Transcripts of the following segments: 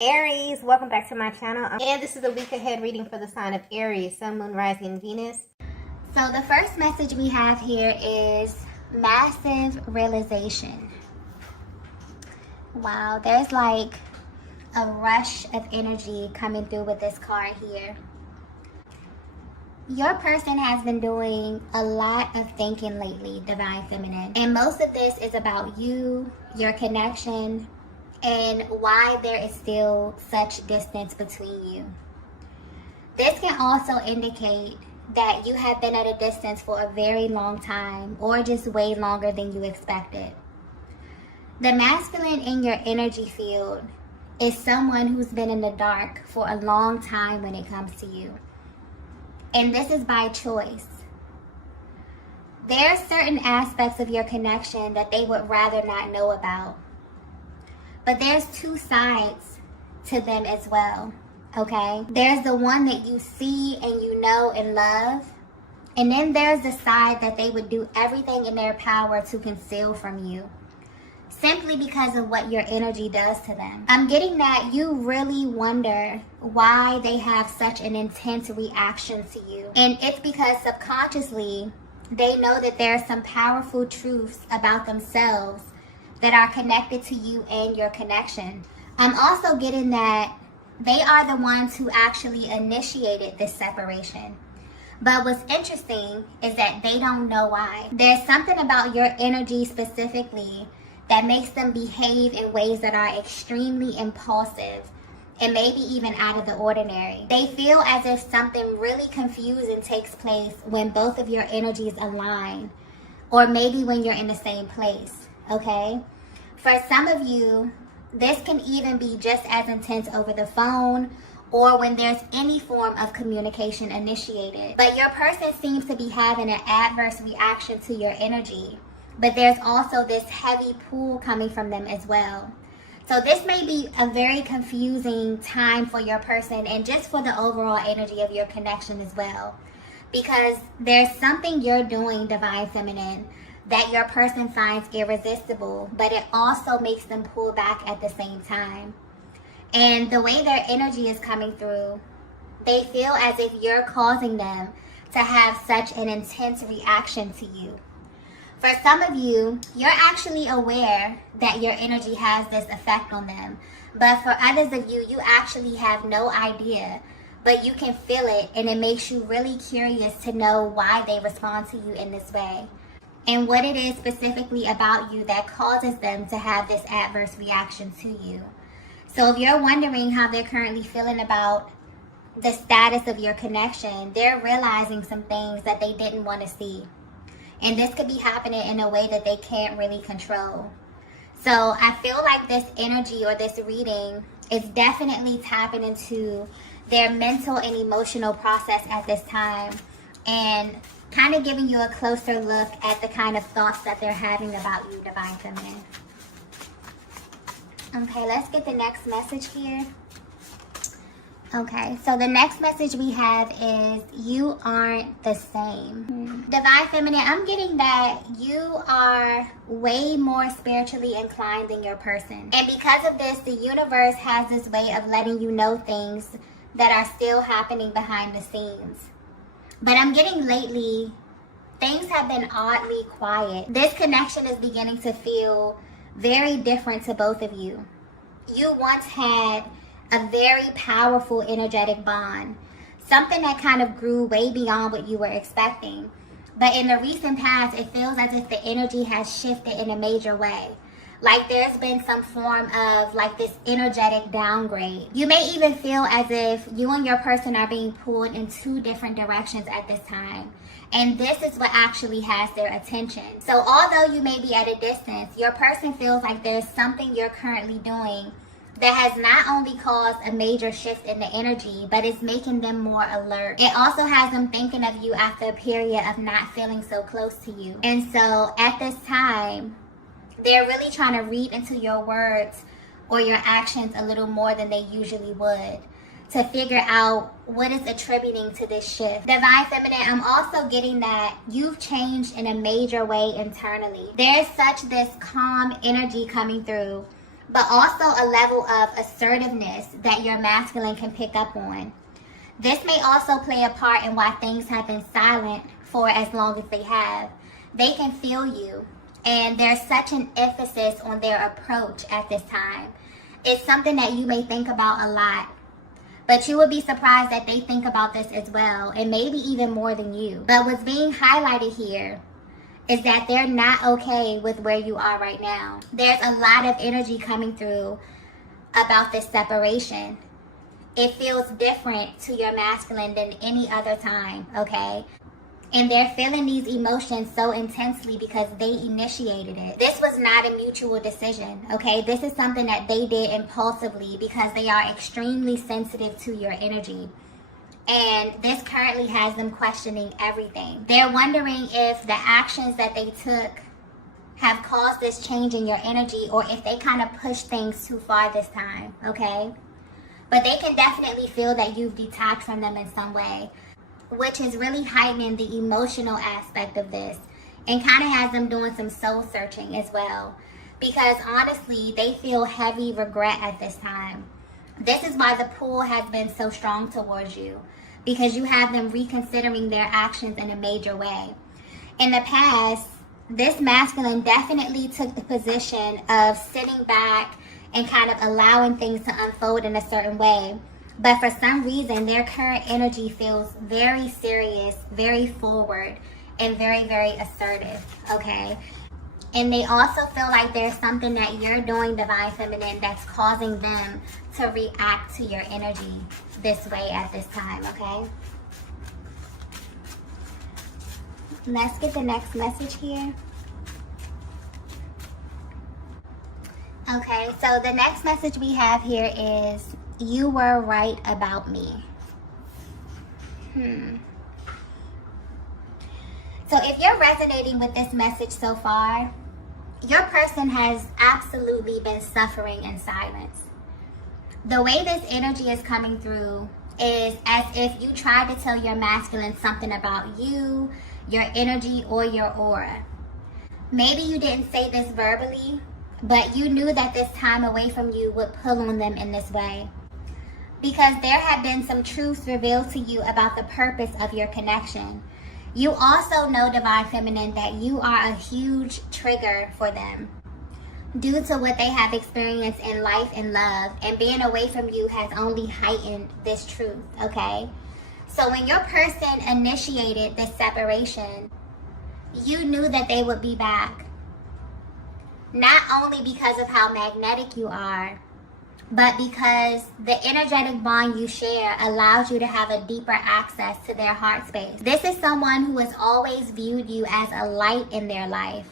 Aries, welcome back to my channel. And this is the week ahead reading for the sign of Aries, Sun, Moon, Rising, and Venus. So the first message we have here is massive realization. Wow, there's like a rush of energy coming through with this card here. Your person has been doing a lot of thinking lately, Divine Feminine. And most of this is about you, your connection, and why there is still such distance between you. This can also indicate that you have been at a distance for a very long time, or just way longer than you expected. The masculine in your energy field is someone who's been in the dark for a long time when it comes to you. And this is by choice. There are certain aspects of your connection that they would rather not know about. But there's two sides to them as well, okay? There's the one that you see and you know and love. And then there's the side that they would do everything in their power to conceal from you, simply because of what your energy does to them. I'm getting that you really wonder why they have such an intense reaction to you. And it's because subconsciously, they know that there are some powerful truths about themselves that are connected to you and your connection. I'm also getting that they are the ones who actually initiated this separation. But what's interesting is that they don't know why. There's something about your energy specifically that makes them behave in ways that are extremely impulsive and maybe even out of the ordinary. They feel as if something really confusing takes place when both of your energies align, or maybe when you're in the same place. Okay? For some of you, this can even be just as intense over the phone or when there's any form of communication initiated. But your person seems to be having an adverse reaction to your energy. But there's also this heavy pull coming from them as well. So this may be a very confusing time for your person and just for the overall energy of your connection as well. Because there's something you're doing, Divine Feminine, that your person finds irresistible, but it also makes them pull back at the same time. And the way their energy is coming through, they feel as if you're causing them to have such an intense reaction to you. For some of you, you're actually aware that your energy has this effect on them. But for others of you, you actually have no idea, but you can feel it, and it makes you really curious to know why they respond to you in this way, and what it is specifically about you that causes them to have this adverse reaction to you. So if you're wondering how they're currently feeling about the status of your connection, they're realizing some things that they didn't want to see. And this could be happening in a way that they can't really control. So I feel like this energy or this reading is definitely tapping into their mental and emotional process at this time, and kind of giving you a closer look at the kind of thoughts that they're having about you, Divine Feminine. Okay, let's get the next message here. Okay, so the next message we have is you aren't the same. Divine Feminine, I'm getting that you are way more spiritually inclined than your person. And because of this, the universe has this way of letting you know things that are still happening behind the scenes. But I'm getting lately, things have been oddly quiet. This connection is beginning to feel very different to both of you. You once had a very powerful energetic bond, something that kind of grew way beyond what you were expecting. But in the recent past, it feels as if the energy has shifted in a major way. Like there's been some form of like this energetic downgrade. You may even feel as if you and your person are being pulled in two different directions at this time. And this is what actually has their attention. So although you may be at a distance, your person feels like there's something you're currently doing that has not only caused a major shift in the energy, but is making them more alert. It also has them thinking of you after a period of not feeling so close to you. And so at this time, they're really trying to read into your words or your actions a little more than they usually would, to figure out what is attributing to this shift. Divine Feminine, I'm also getting that you've changed in a major way internally. There's such this calm energy coming through but also a level of assertiveness that your masculine can pick up on. This may also play a part in why things have been silent for as long as they have. They can feel you, and there's such an emphasis on their approach at this time. It's something that you may think about a lot, but you would be surprised that they think about this as well, and maybe even more than you. But what's being highlighted here is that they're not okay with where you are right now. There's a lot of energy coming through about this separation. It feels different to your masculine than any other time, okay? And they're feeling these emotions so intensely because they initiated it. This was not a mutual decision, okay? This is something that they did impulsively because they are extremely sensitive to your energy. And this currently has them questioning everything. They're wondering if the actions that they took have caused this change in your energy, or if they kind of pushed things too far this time, okay? But they can definitely feel that you've detached from them in some way, which is really heightening the emotional aspect of this, and kind of has them doing some soul searching as well. Because honestly, they feel heavy regret at this time. This is why the pull has been so strong towards you, because you have them reconsidering their actions in a major way. In the past, this masculine definitely took the position of sitting back and kind of allowing things to unfold in a certain way. But for some reason, their current energy feels very serious, very forward, and very, very assertive, okay? And they also feel like there's something that you're doing, Divine Feminine, that's causing them to react to your energy this way at this time, okay? Let's get the next message here. Okay, so the next message we have here is, you were right about me. So if you're resonating with this message so far, your person has absolutely been suffering in silence. The way this energy is coming through is as if you tried to tell your masculine something about you, your energy, or your aura. Maybe you didn't say this verbally, but you knew that this time away from you would pull on them in this way. Because there have been some truths revealed to you about the purpose of your connection. You also know, Divine Feminine, that you are a huge trigger for them due to what they have experienced in life and love, and being away from you has only heightened this truth, okay? So when your person initiated this separation, you knew that they would be back. Not only because of how magnetic you are, but because the energetic bond you share allows you to have a deeper access to their heart space. This is someone who has always viewed you as a light in their life.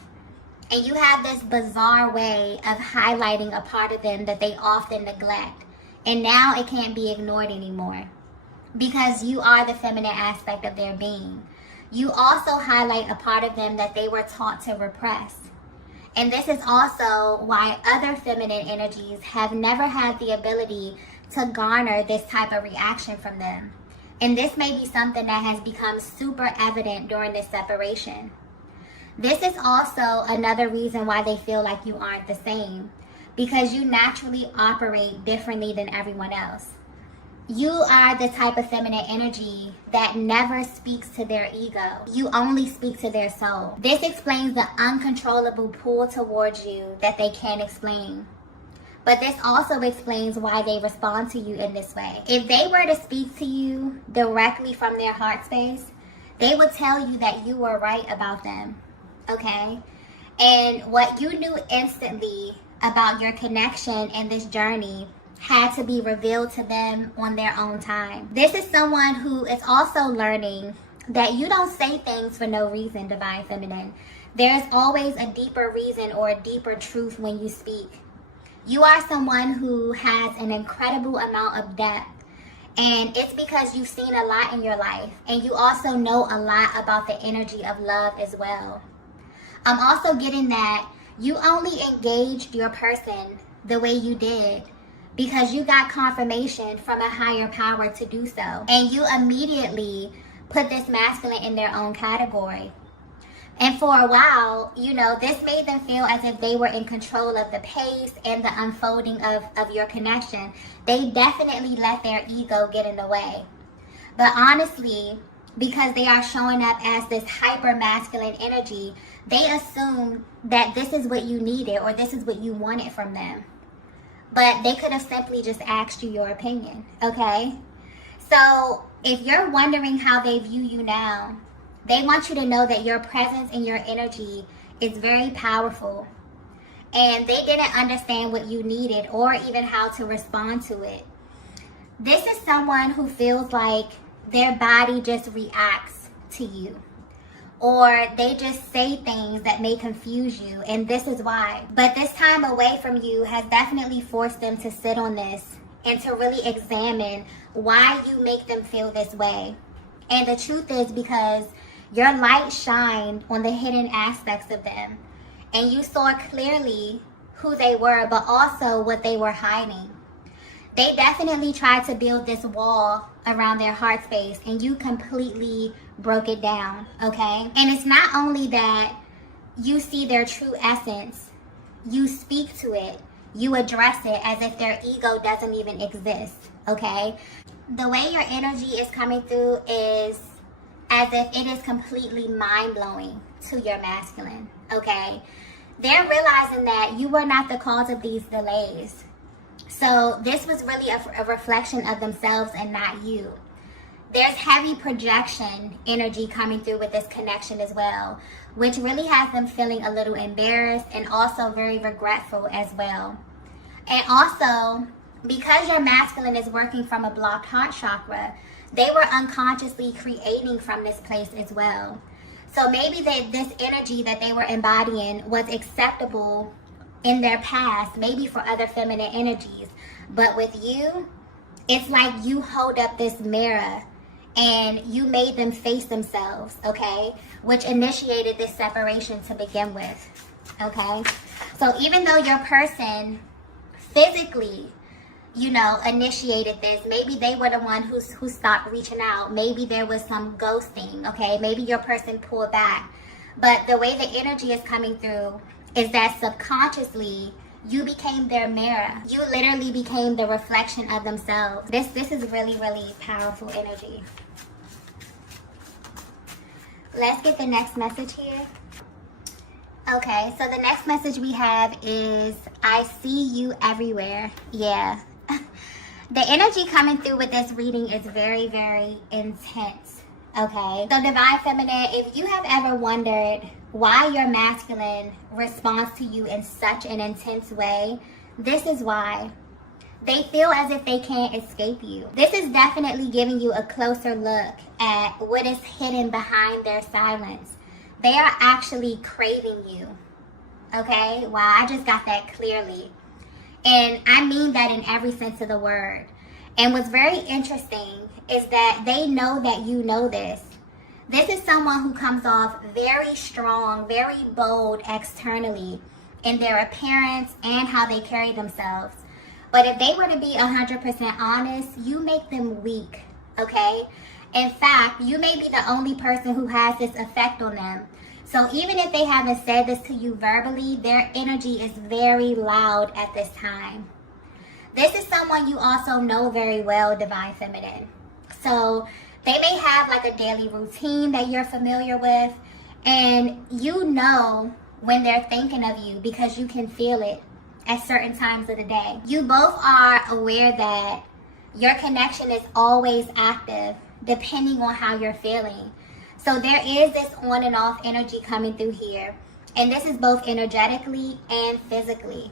And you have this bizarre way of highlighting a part of them that they often neglect. And now it can't be ignored anymore, because you are the feminine aspect of their being. You also highlight a part of them that they were taught to repress. And this is also why other feminine energies have never had the ability to garner this type of reaction from them. And this may be something that has become super evident during this separation. This is also another reason why they feel like you aren't the same, because you naturally operate differently than everyone else. You are the type of feminine energy that never speaks to their ego. You only speak to their soul. This explains the uncontrollable pull towards you that they can't explain. But this also explains why they respond to you in this way. If they were to speak to you directly from their heart space, they would tell you that you were right about them, okay? And what you knew instantly about your connection and this journey had to be revealed to them on their own time. This is someone who is also learning that you don't say things for no reason, Divine Feminine. There's always a deeper reason or a deeper truth when you speak. You are someone who has an incredible amount of depth, and it's because you've seen a lot in your life, and you also know a lot about the energy of love as well. I'm also getting that you only engaged your person the way you did because you got confirmation from a higher power to do so. And you immediately put this masculine in their own category. And for a while, you know, this made them feel as if they were in control of the pace and the unfolding of your connection. They definitely let their ego get in the way. But honestly, because they are showing up as this hyper masculine energy, they assume that this is what you needed or this is what you wanted from them. But they could have simply just asked you your opinion, okay? So if you're wondering how they view you now, they want you to know that your presence and your energy is very powerful. And they didn't understand what you needed or even how to respond to it. This is someone who feels like their body just reacts to you. Or they just say things that may confuse you, and this is why. But this time away from you has definitely forced them to sit on this and to really examine why you make them feel this way. And the truth is because your light shined on the hidden aspects of them, and you saw clearly who they were, but also what they were hiding. They definitely tried to build this wall around their heart space, and you completely broke it down, okay? And it's not only that you see their true essence, you speak to it, you address it as if their ego doesn't even exist, okay? The way your energy is coming through is as if it is completely mind-blowing to your masculine, okay? They're realizing that you were not the cause of these delays. So this was really a reflection of themselves and not you. There's heavy projection energy coming through with this connection as well, which really has them feeling a little embarrassed and also very regretful as well. And also, because your masculine is working from a blocked heart chakra, they were unconsciously creating from this place as well. So maybe this energy that they were embodying was acceptable in their past, maybe for other feminine energies. But with you, it's like you hold up this mirror and you made them face themselves, okay? Which initiated this separation to begin with, okay? So even though your person physically, you know, initiated this, maybe they were the one who stopped reaching out. Maybe there was some ghosting, okay? Maybe your person pulled back. But the way the energy is coming through is that subconsciously you became their mirror. You literally became the reflection of themselves. This is really, really powerful energy. Let's get the next message here. Okay, so the next message we have is, I see you everywhere. Yeah. The energy coming through with this reading is very, very intense. Okay, so Divine Feminine, if you have ever wondered why your masculine responds to you in such an intense way, this is why. They feel as if they can't escape you. This is definitely giving you a closer look at what is hidden behind their silence. They are actually craving you. Okay, wow, I just got that clearly. And I mean that in every sense of the word. And what's very interesting is that they know that you know this. This is someone who comes off very strong, very bold externally in their appearance and how they carry themselves. But if they were to be 100% honest, you make them weak, okay? In fact, you may be the only person who has this effect on them. So even if they haven't said this to you verbally, their energy is very loud at this time. This is someone you also know very well, Divine Feminine. So they may have like a daily routine that you're familiar with, and you know when they're thinking of you because you can feel it at certain times of the day. You both are aware that your connection is always active depending on how you're feeling. So there is this on and off energy coming through here. And this is both energetically and physically.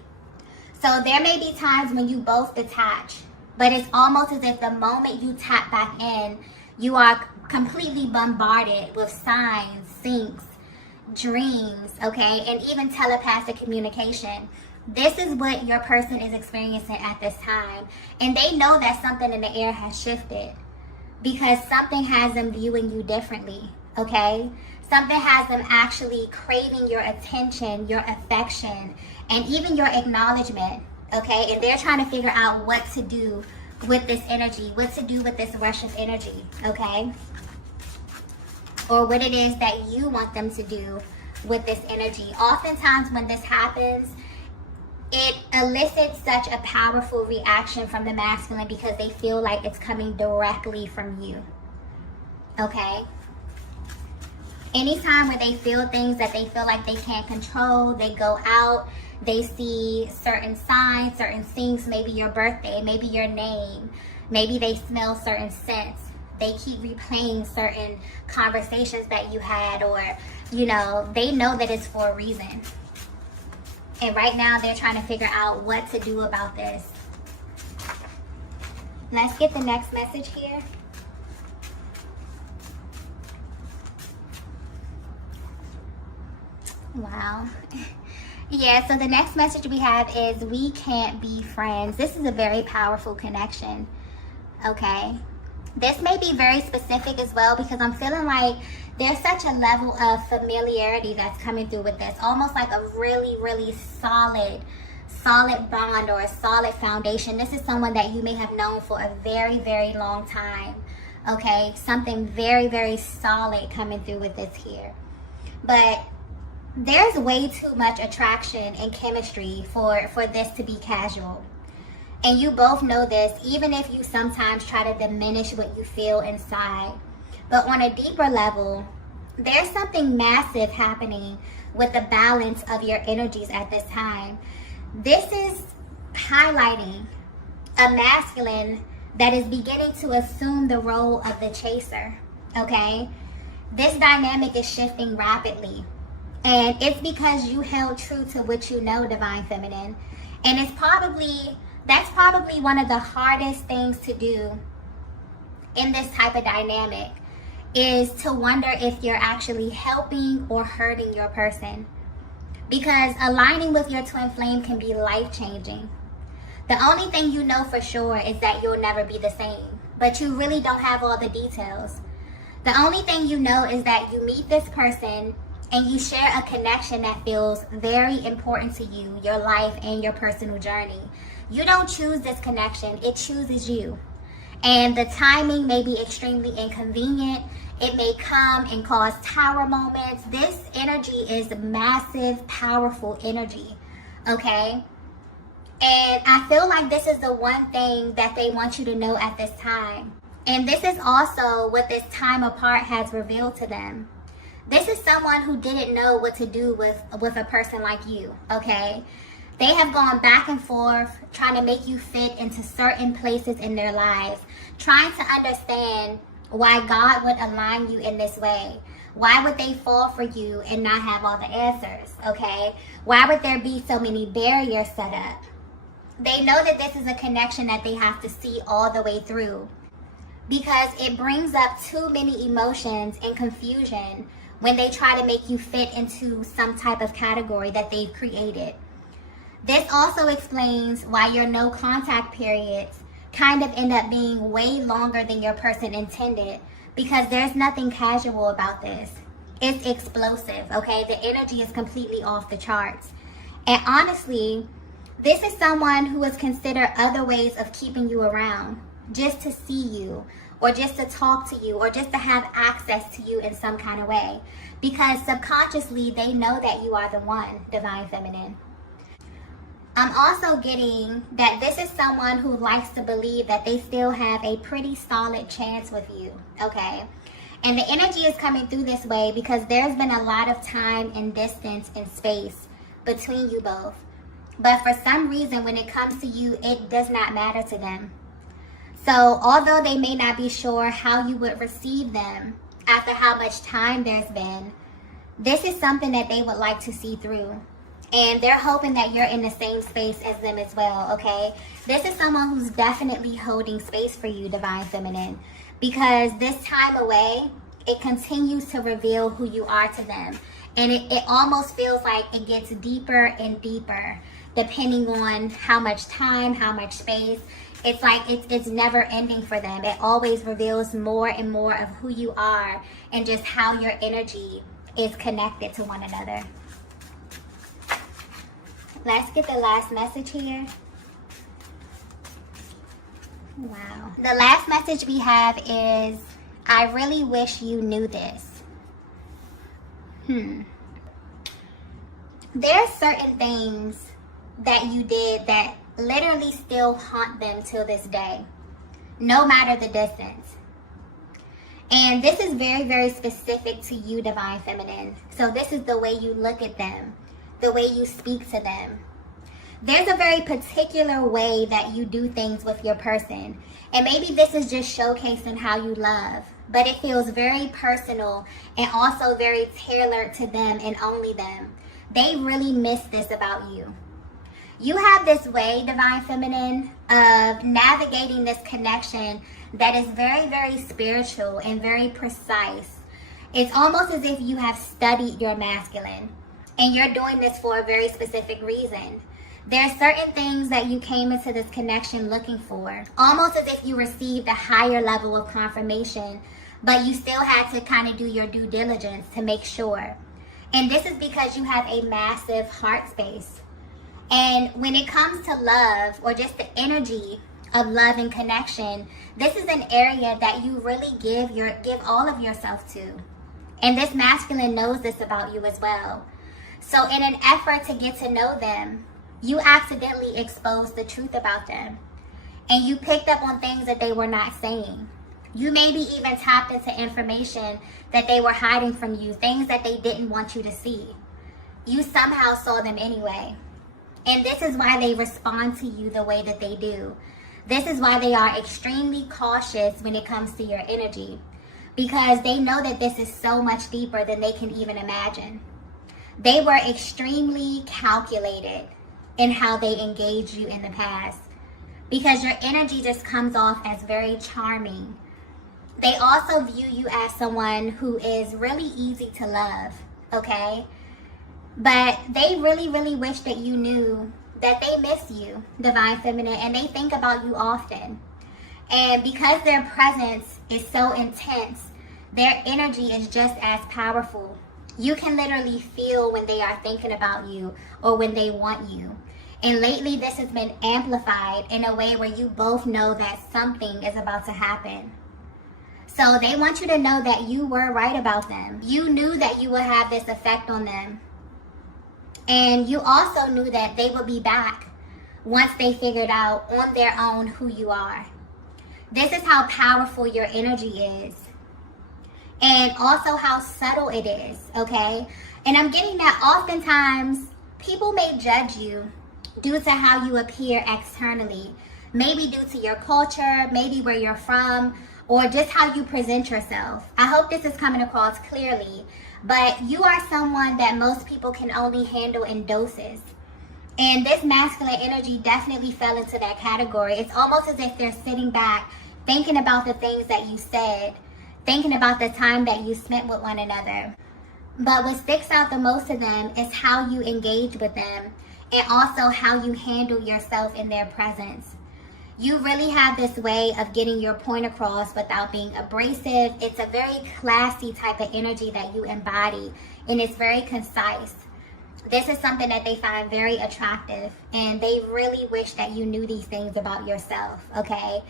So there may be times when you both detach, but it's almost as if the moment you tap back in, you are completely bombarded with signs, syncs, dreams, okay, and even telepathic communication. This is what your person is experiencing at this time. And they know that something in the air has shifted because something has them viewing you differently, okay? Something has them actually craving your attention, your affection, and even your acknowledgement, okay? And they're trying to figure out what to do with this energy, what to do with this rush of energy, okay? Or what it is that you want them to do with this energy. Oftentimes when this happens, it elicits such a powerful reaction from the masculine because they feel like it's coming directly from you. Okay? Anytime where they feel things that they feel like they can't control, they go out, they see certain signs, certain things, maybe your birthday, maybe your name, maybe they smell certain scents. They keep replaying certain conversations that you had, or, you know, they know that it's for a reason. And right now they're trying to figure out what to do about this. Let's get the next message here. Wow. Yeah, so the next message we have is we can't be friends. This is a very powerful connection. Okay. This may be very specific as well because I'm feeling like there's such a level of familiarity that's coming through with this. Almost like a really, really solid bond or a solid foundation. This is someone that you may have known for a very, very long time. Okay. Something very, very solid coming through with this here. But there's way too much attraction and chemistry for this to be casual. And you both know this, even if you sometimes try to diminish what you feel inside. But on a deeper level, there's something massive happening with the balance of your energies at this time. This is highlighting a masculine that is beginning to assume the role of the chaser, okay? This dynamic is shifting rapidly. And it's because you held true to what you know, Divine Feminine. And that's probably one of the hardest things to do in this type of dynamic, is to wonder if you're actually helping or hurting your person. Because aligning with your twin flame can be life-changing. The only thing you know for sure is that you'll never be the same, but you really don't have all the details. The only thing you know is that you meet this person and you share a connection that feels very important to you, your life and your personal journey. You don't choose this connection, it chooses you. And the timing may be extremely inconvenient. It may come and cause tower moments. This energy is massive, powerful energy, okay? And I feel like this is the one thing that they want you to know at this time. And this is also what this time apart has revealed to them. This is someone who didn't know what to do with a person like you, okay? They have gone back and forth trying to make you fit into certain places in their lives, trying to understand why God would align you in this way. Why would they fall for you and not have all the answers, okay? Why would there be so many barriers set up? They know that this is a connection that they have to see all the way through because it brings up too many emotions and confusion when they try to make you fit into some type of category that they've created. This also explains why your no contact periods kind of end up being way longer than your person intended, because there's nothing casual about this. It's explosive, okay? The energy is completely off the charts. And honestly, this is someone who has considered other ways of keeping you around, just to see you, or just to talk to you, or just to have access to you in some kind of way. Because subconsciously, they know that you are the one, Divine Feminine. I'm also getting that this is someone who likes to believe that they still have a pretty solid chance with you, okay? And the energy is coming through this way because there's been a lot of time and distance and space between you both. But for some reason, when it comes to you, it does not matter to them. So although they may not be sure how you would receive them after how much time there's been, this is something that they would like to see through. And they're hoping that you're in the same space as them as well, okay? This is someone who's definitely holding space for you, Divine Feminine. Because this time away, it continues to reveal who you are to them. And it almost feels like it gets deeper and deeper, depending on how much time, how much space. It's like it's never ending for them. It always reveals more and more of who you are and just how your energy is connected to one another. Let's get the last message here. Wow. The last message we have is, I really wish you knew this. There are certain things that you did that literally still haunt them till this day, no matter the distance. And this is very, very specific to you, Divine Feminine. So this is the way you look at them, the way you speak to them. There's a very particular way that you do things with your person. And maybe this is just showcasing how you love, but it feels very personal and also very tailored to them and only them. They really miss this about you. You have this way, Divine Feminine, of navigating this connection that is very, very spiritual and very precise. It's almost as if you have studied your masculine and you're doing this for a very specific reason. There are certain things that you came into this connection looking for, almost as if you received a higher level of confirmation, but you still had to kind of do your due diligence to make sure. And this is because you have a massive heart space. And when it comes to love, or just the energy of love and connection, this is an area that you really give all of yourself to. And this masculine knows this about you as well. So in an effort to get to know them, you accidentally exposed the truth about them. And you picked up on things that they were not saying. You maybe even tapped into information that they were hiding from you, things that they didn't want you to see. You somehow saw them anyway. And this is why they respond to you the way that they do. This is why they are extremely cautious when it comes to your energy, because they know that this is so much deeper than they can even imagine. They were extremely calculated in how they engaged you in the past, because your energy just comes off as very charming. They also view you as someone who is really easy to love, okay? But they really, really wish that you knew that they miss you, Divine Feminine, and they think about you often. And because their presence is so intense, their energy is just as powerful. You can literally feel when they are thinking about you or when they want you. And lately, this has been amplified in a way where you both know that something is about to happen. So they want you to know that you were right about them. You knew that you would have this effect on them. And you also knew that they would be back once they figured out on their own who you are. This is how powerful your energy is. And also how subtle it is, okay? And I'm getting that oftentimes people may judge you due to how you appear externally. Maybe due to your culture, maybe where you're from, or just how you present yourself. I hope this is coming across clearly. But you are someone that most people can only handle in doses. And this masculine energy definitely fell into that category. It's almost as if they're sitting back, thinking about the things that you said, thinking about the time that you spent with one another. But what sticks out the most to them is how you engage with them, and also how you handle yourself in their presence. You really have this way of getting your point across without being abrasive. It's a very classy type of energy that you embody, and it's very concise. This is something that they find very attractive, and they really wish that you knew these things about yourself, okay?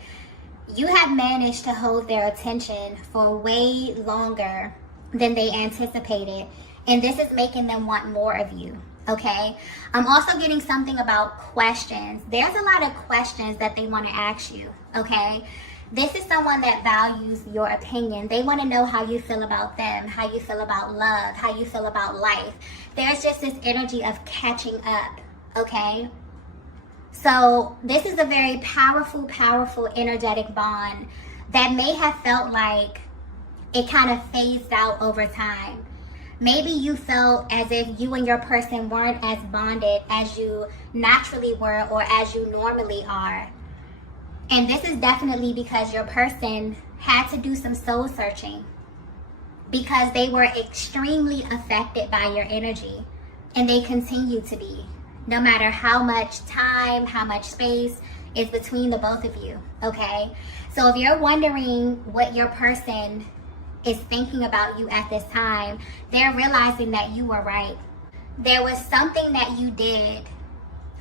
You have managed to hold their attention for way longer than they anticipated, and this is making them want more of you. Okay, I'm also getting something about questions. There's a lot of questions that they want to ask you, okay? This is someone that values your opinion. They want to know how you feel about them, how you feel about love, how you feel about life. There's just this energy of catching up, okay? So this is a very powerful, powerful energetic bond that may have felt like it kind of phased out over time. Maybe you felt as if you and your person weren't as bonded as you naturally were or as you normally are. And this is definitely because your person had to do some soul searching, because they were extremely affected by your energy, and they continue to be, no matter how much time, how much space is between the both of you, okay? So if you're wondering what your person is thinking about you at this time, they're realizing that you were right. There was something that you did.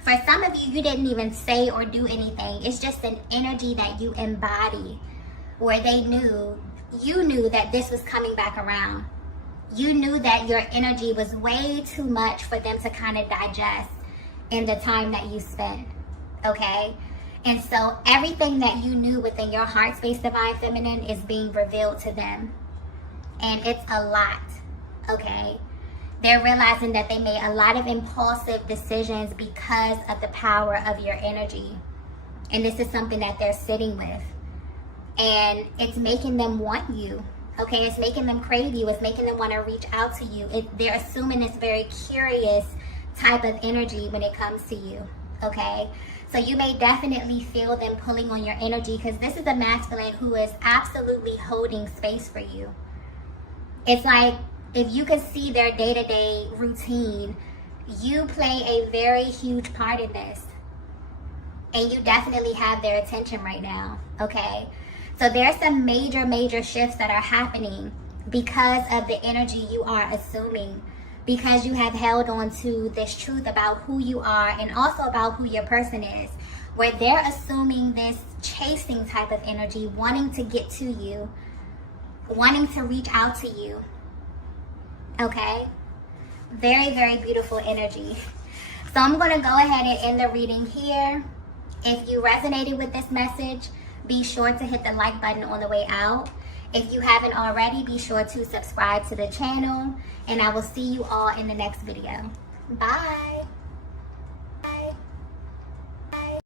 For some of you, you didn't even say or do anything. It's just an energy that you embody, where you knew that this was coming back around. You knew that your energy was way too much for them to kind of digest in the time that you spent, okay? And so everything that you knew within your heart space, Divine Feminine, is being revealed to them. And it's a lot, okay? They're realizing that they made a lot of impulsive decisions because of the power of your energy. And this is something that they're sitting with. And it's making them want you, okay? It's making them crave you. It's making them want to reach out to you. They're assuming this very curious type of energy when it comes to you, okay? So you may definitely feel them pulling on your energy, because this is a masculine who is absolutely holding space for you. It's like, if you could see their day-to-day routine, you play a very huge part in this. And you definitely have their attention right now, okay? So there's some major shifts that are happening because of the energy you are assuming, because you have held on to this truth about who you are and also about who your person is, where they're assuming this chasing type of energy, wanting to get to you, wanting to reach out to you, okay? Very beautiful energy. So I'm going to go ahead and end the reading here. If you resonated with this message, be sure to hit the like button on the way out. If you haven't already, be sure to subscribe to the channel, and I will see you all in the next video. Bye.